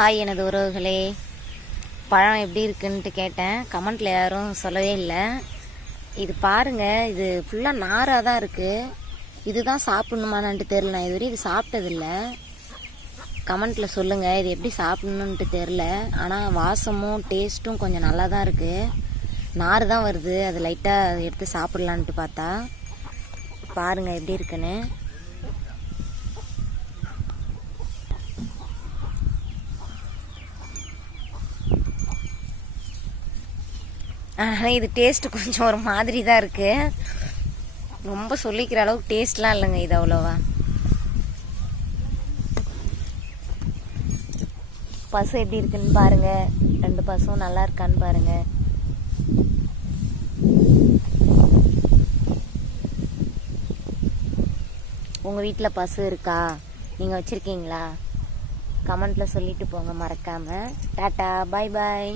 Hi எனது உறவுகளே, பழம் எப்படி இருக்குன்ட்டு கேட்டேன். கமெண்ட்டில் யாரும் சொல்லவே இல்லை. இது பாருங்கள், இது ஃபுல்லாக நாராக தான் இருக்குது. இதுதான் சாப்பிட்ணுமான்ட்டு தெரில. நான் இதுவரை இது சாப்பிட்டதில்லை. கமெண்ட்டில் சொல்லுங்கள் இது எப்படி சாப்பிட்ணுன்ட்டு தெரில. ஆனால் வாசமும் டேஸ்ட்டும் கொஞ்சம் நல்லா தான் இருக்குது. நார் தான் வருது. அது லைட்டாக எடுத்து சாப்பிட்லான்ட்டு பார்த்தா பாருங்கள் எப்படி இருக்குன்னு. ஆனால் இது டேஸ்ட்டு கொஞ்சம் ஒரு மாதிரி தான் இருக்குது. ரொம்ப சொல்லிக்கிற அளவுக்கு டேஸ்ட்லாம் இல்லைங்க இது அவ்வளோவா. பசு எப்படி இருக்குன்னு பாருங்கள். 2 பசும் நல்லா இருக்கான்னு பாருங்கள். உங்கள் வீட்டில் பசு இருக்கா? நீங்கள் வச்சுருக்கீங்களா? கமெண்ட்டில் சொல்லிட்டு போங்க மறக்காமல். டாட்டா, பாய் பாய்.